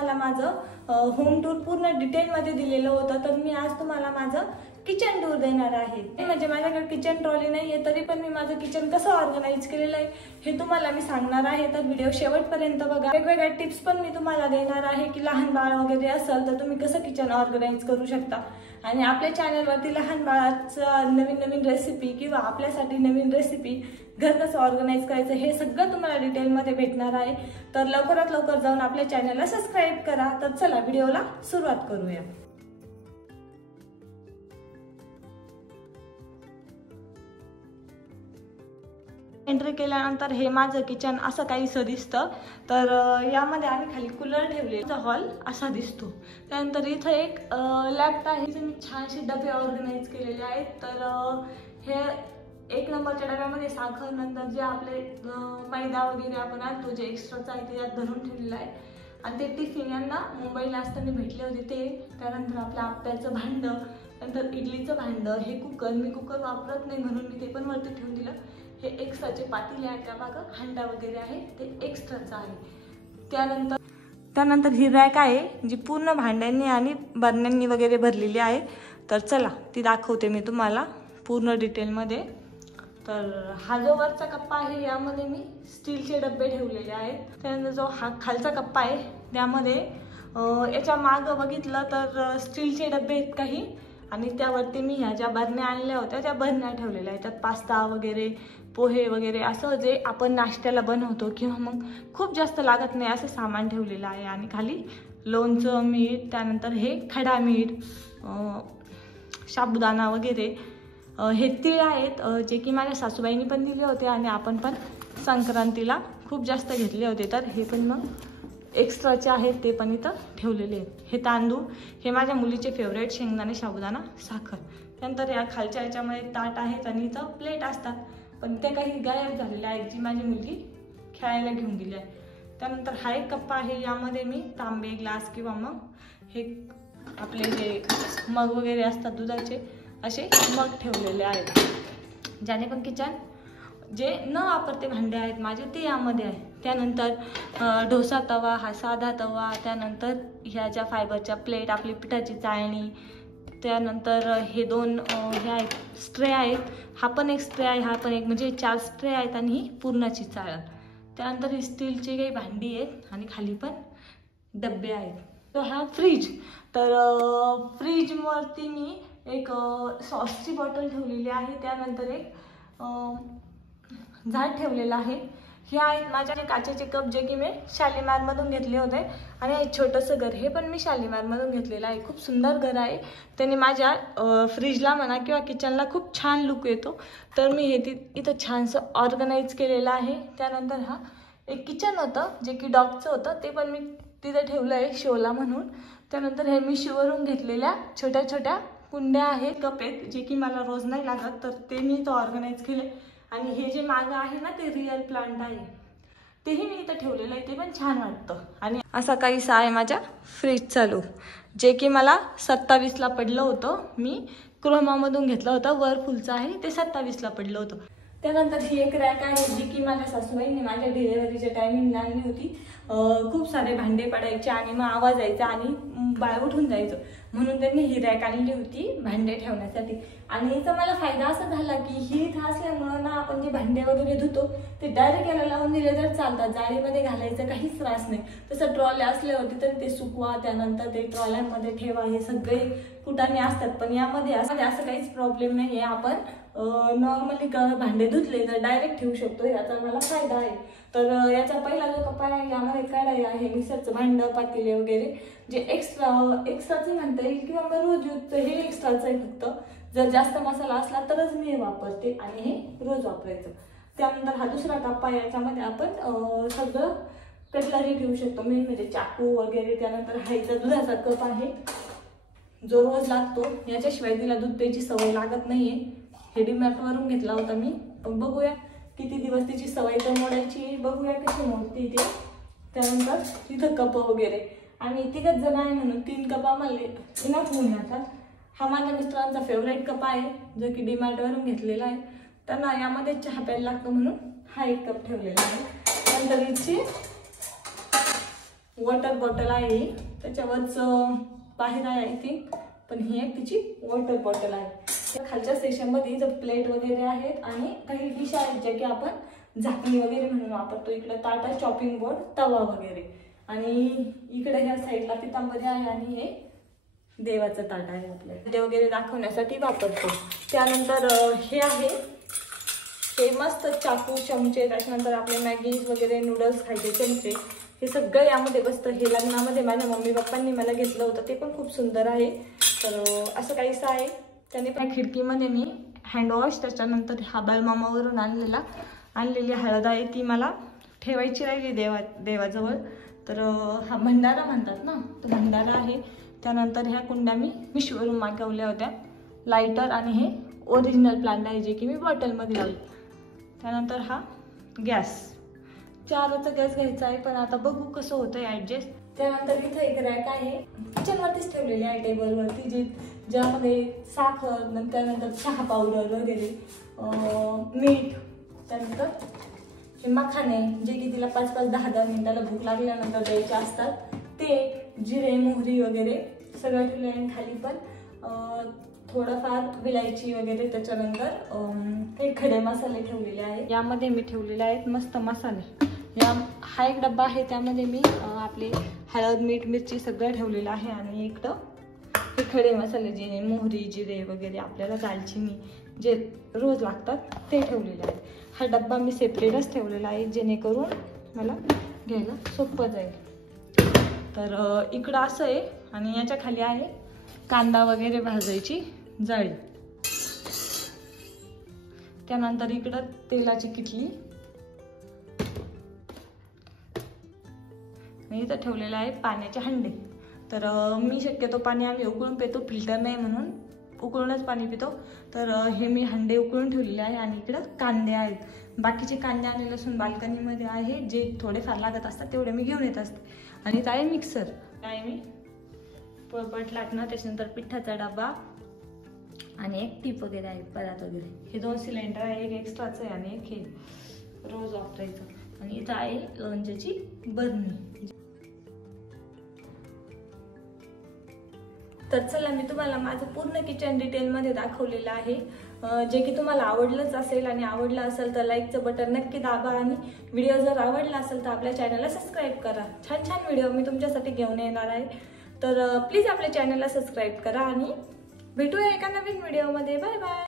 तुम्हाला माझं home tour पूर्ण डिटेलमध्ये दिलेलं होतं, तर मी आज तुम्हाला माझं किचन टूर देणार आहे। म्हणजे माझ्याकडे किचन ट्रॉली नाही आहे, तरी पण मी माझं किचन कसं ऑर्गनाइज केलेलं आहे हे तुम्हाला मी सांगणार आहे। तर व्हिडिओ शेवटपर्यंत बघा। वेगवेगळ्या टिप्स पण मी तुम्हाला देणार आहे की लहान बाळ वगैरे असेल तर तुम्ही कसं किचन ऑर्गनाइज करू शकता। आणि आपल्या चॅनलवरती लहान बाळाचं नवीन रेसिपी किंवा आपल्यासाठी नवीन रेसिपी, घर कसं ऑर्गनाइज करायचं हे सगळं तुम्हाला डिटेलमध्ये भेटणार आहे। तर लवकरात लवकर जाऊन आपल्या चॅनलला सबस्क्राईब करा। तर चला व्हिडिओला सुरुवात करूया। एंट्री केल्यानंतर हे माझं किचन असं काहीसं दिसतं। तर यामध्ये आम्ही खाली कूलर ठेवलेला हॉल असा दिसतो। त्यानंतर इथं एक लॅपटॉप आहे, मी छानसे डबे ऑर्गनाइज केलेले आहेत। तर हे 1 नंबरच्या डब्यामध्ये साखर, नंतर जे आपले मैदा वगैरे आपण आणतो जे एक्स्ट्राचं आहे ते यात भरून ठेवलेलं आहे। आणि ते टिफिन यांना मुंबईला असताना भेटले होते ते। त्यानंतर आपलं आप्याचं भांडं, नंतर इडलीचं भांडं, हे कुकर, मी कुकर वापरत नाही म्हणून मी ते पण वरती ठेवून दिलं। हे एक्स्ट्राचे पातेले आहेत, त्या मागं हांडा वगैरे आहे ते एक्स्ट्राचं आहे। त्यानंतर ही रॅक आहे जी पूर्ण भांड्यांनी आणि बरण्यांनी वगैरे भरलेली आहे। तर चला ती दाखवते मी तुम्हाला पूर्ण डिटेलमध्ये। तर हा जो वरचा कप्पा आहे यामध्ये मी स्टीलचे डबे ठेवलेले आहेत। त्यानंतर जो हा खालचा कप्पा आहे त्यामध्ये याच्या मागं बघितलं तर स्टीलचे डबे आहेत काही, आणि त्यावरती मी ह्या ज्या बरण्या आणल्या होत्या त्या बरण्या ठेवलेल्या आहेत। त्यात पास्ता वगैरे, पोहे वगैरे असं जे आपण नाश्त्याला बनवतो किंवा मग खूप जास्त लागत नाही असं सामान ठेवलेलं आहे। आणि खाली लोणचं, मीठ, त्यानंतर हे खडा मीठ, साबुदाणा वगैरे, हे तीळ आहेत जे की माझ्या सासूबाईंनी पण दिले होते आणि आपण पण संक्रांतीला खूप जास्त घेतले होते। तर हे पण मग एक्स्ट्राचे आहेत, ते पण इथं ठेवलेले आहेत। हे तांदूळ, हे माझ्या मुलीचे फेवरेट, शेंगदाणे, साबुदाणा, साखर। त्यानंतर या खालच्या याच्यामध्ये ताट आहेत आणि इथं प्लेट असतात, पण ते काही गायब झालेले आहेत जी माझी मुलगी खेळायला घेऊन गेली आहे। त्यानंतर हा एक कप्पा आहे, यामध्ये मी तांबे, ग्लास किंवा मग हे आपले जे मग वगैरे असतात दुधाचे असे मग ठेवलेले आहेत। ज्याने पण किचन जे न वापरते भांडे आहेत माझे ते यामध्ये आहे। त्यानंतर डोसा तवा, हा साधा तवा, त्यानंतर ह्या ज्या फायबरच्या प्लेट, आपली पिठाची चाळणी, त्यानंतर हे 2 हे आहेत स्ट्रे आहेत, हा पण एक स्ट्रे आहे, हा पण एक, म्हणजे 4 स्ट्रे आहेत आणि ही पूर्णाची चाळण। त्यानंतर ही स्टीलची काही भांडी आहेत आणि खाली पण डबे आहेत। तर हा फ्रीज, तर फ्रीजवरती मी एक सॉसची बॉटल ठेवलेली आहे। त्यानंतर एक झाड ठेवलेलं आहे। हे आहेत माझ्या काचेचे कप जे की मी शालीमारमधून घेतले होते। आणि हे छोटंसं घर, हे पण मी शालीमारमधून घेतलेलं आहे। खूप सुंदर घर आहे, त्याने माझ्या फ्रीजला म्हणा किंवा किचनला खूप छान लुक येतो। तर मी हे इथं छानसं ऑर्गनाइज केलेलं आहे। त्यानंतर हा एक किचन होतं जे की डॉगचं होतं, ते पण मी तिथे ठेवलं आहे शोला म्हणून। त्यानंतर हे मी शिवरून घेतलेल्या छोट्या छोट्या कुंड्या आहेत, कप आहेत जे की मला रोज नाही लागत, तर ते मी इथं ऑर्गनाइज केले। आणि हे जे मागं आहे ना ते रिअल प्लांट आहे, तेही मी इथं ठेवलेलं आहे, ते पण छान वाटतं। आणि असा काहीसा आहे माझ्या फ्रीज चालू, जे की मला 27ला पडलं होतं। मी क्रोमामधून घेतलं होतं, वरफुलचं आहे, ते 27ला पडलं होतं। त्यानंतर ही एक रॅक आहे जी की माझ्या सासूबाईंनी माझ्या डिलिव्हरीच्या टायमिंगला आणली होती। खूप सारे भांडे पडायचे आणि मग आवाज यायचा आणि बाळ उठून जायचं, म्हणून त्यांनी ही रॅक आणली होती भांडे ठेवण्यासाठी। आणि याचा मला फायदा असा झाला की ही इथं असल्यामुळं ना आपण जे भांडे वगैरे धुतो ते डायरेक्ट याला लावून दिले तर चालतात, जाळीमध्ये घालायचं काहीच त्रास नाही। तसं ट्रॉल्या असल्यावरती तर ते सुकवा, त्यानंतर ते ट्रॉल्यांमध्ये ठेवा, हे सगळे कुटाने असतात, पण यामध्ये असं काहीच प्रॉब्लेम नाही आहे। आपण नॉर्मली भांडे धुतले तर डायरेक्ट ठेवू शकतो, याचा मला फायदा आहे। तर याचा पहिला जो कप्पा आहे यामध्ये कढाई आहे, मिक्सरचं भांडं, पातेले वगैरे जे एक्स्ट्राचं म्हणता येईल किंवा मग रोज यूजचं, हे एक्स्ट्राचं आहे फक्त। जर जास्त मसाला असला तरच मी हे वापरते आणि हे रोज वापरायचं। त्यानंतर हा दुसरा कप्पा, याच्यामध्ये आपण सगळं कटलरी ठेवू शकतो, मेन म्हणजे चाकू वगैरे। त्यानंतर हायचा दुधाचा कप आहे जो रोज लागतो, याच्याशिवाय तिला दूध प्यायची सवय लागत नाहीये। हे डीमार्टवरून घेतला होता मी, पण बघूया किती दिवस तिची सवय तर मोडायची, बघूया कशी मोडते ते। त्यानंतर तिथं कप वगैरे, आम्ही 3 जण आहे म्हणून 3 कप आम्हाला इनफ होऊन जातात। हा माझ्या मिस्टरांचा फेवरेट कप आहे जो की डीमार्टवरून घेतलेला आहे, त्यांना यामध्ये चहा प्यायला लागतो म्हणून हा एक कप ठेवलेला आहे। नंतर वॉटर बॉटल आहे, त्याच्यावरच बाहेर आहे आय थिंक, पण ही एक तिची वॉटर बॉटल आहे. त्या खालच्या सेशनमध्ये जर प्लेट वगैरे आहेत आणि काही डिश आहेत ज्या की आपण झाकणी वगैरे म्हणून वापरतो. इकडे ताट आहे, चॉपिंग बोर्ड, तवा वगैरे, आणि इकडे ह्या साईडला पितांबरी आहे आणि हे देवाचं ताट आहे आपल्याला ते वगैरे दाखवण्यासाठी वापरतो. त्यानंतर हे आहे, हे मस्त चाकू चमचे, त्याच्यानंतर आपले मॅगीज वगैरे नूडल्स खायचे चमचे, हे सगळं यामध्ये बसतं. हे लग्नामध्ये माझ्या मम्मी पप्पांनी मला घेतलं होतं, ते पण खूप सुंदर आहे. तर असं काहीसं आहे. त्याने पण खिडकीमध्ये मी हँडवॉश, त्याच्यानंतर हा बालमामावरून आणलेली हळद आहे, ती मला ठेवायची राहिली देवाजवळ. तर हा भंडारा म्हणतात ना, तो भंडारा आहे. त्यानंतर ह्या कुंड्या मी मिशोवरून मागवल्या होत्या, लायटर, आणि हे ओरिजिनल प्लांट आहे जे की मी बॉटलमध्ये लावले. त्यानंतर हा गॅस, 4चा गॅस घ्यायचा आहे, पण आता बघू कसं होतं ॲडजस्ट. त्यानंतर इथं एक रॅक आहे, किचनवरतीच ठेवलेली आहे टेबलवरती, ज्यामध्ये साखर, त्यानंतर चहा पावडर वगैरे, मीठ, त्यानंतर हे मखाने जे की तिला 5-5, 10-10 मिनिटाला भूक लागल्यानंतर द्यायचे असतात, ते जिरे, मोहरी वगैरे सगळं ठेवले. आणि खाली पण थोडंफार विलायची वगैरे, त्याच्यानंतर हे खडे मसाले ठेवलेले आहेत. यामध्ये मी ठेवलेले आहेत मस्त मसाले. हा एक डब्बा आहे, त्यामध्ये मी आपले हळद, मीठ, मिरची सगळं ठेवलेलं आहे. आणि इकडं हे खडे मसाले जे मोहरी, जिरे वगैरे, आपल्याला दालचिनी जे रोज लागतात ते ठेवलेले आहेत. हा डब्बा मी सेपरेटच ठेवलेला आहे, जेणेकरून मला घ्यायला सोपं जाईल. तर इकडं असं आहे. आणि याच्या खाली आहे कांदा वगैरे भाजायची जाळी. त्यानंतर इकडं तेलाची किटली, आणि इथं ठेवलेलं आहे पाण्याचे हंडे. तर मी शक्यतो पाणी आम्ही उकळून पितो, फिल्टर नाही म्हणून उकळूनच पाणी पितो. तर हे मी हंडे उकळून ठेवलेले आहे. आणि इकडं कांदे आहेत, बाकीचे कांदे आणि लसूण बाल्कनीमध्ये आहे, जे थोडेफार लागत असतात तेवढे मी घेऊन येत असते. आणि इथं आहे मिक्सर, आहे मी पळपट लाटणं, त्याच्यानंतर पिठाचा डबा, आणि एक टीप वगैरे आहे, परात वगैरे. हे 2 सिलेंडर आहे, एक एक्स्ट्राचं आहे आणि एक हे रोज वापरायचं. आणि इथं आहे लोणच्याची बरणी. तर चला, मी तुम्हाला माझं पूर्ण किचन डिटेलमध्ये दाखवलेलं आहे, जे की तुम्हाला आवडलंच असेल. आणि आवडलं असेल तर लाईकचं बटन नक्की दाबा, आणि व्हिडिओ जर आवडला असेल तर आपल्या चॅनलला सबस्क्राईब करा. छान छान व्हिडिओ मी तुमच्यासाठी घेऊन येणार आहे. तर प्लीज आपल्या चॅनलला सबस्क्राईब करा, आणि भेटूया एका नवीन व्हिडिओमध्ये. Bye bye.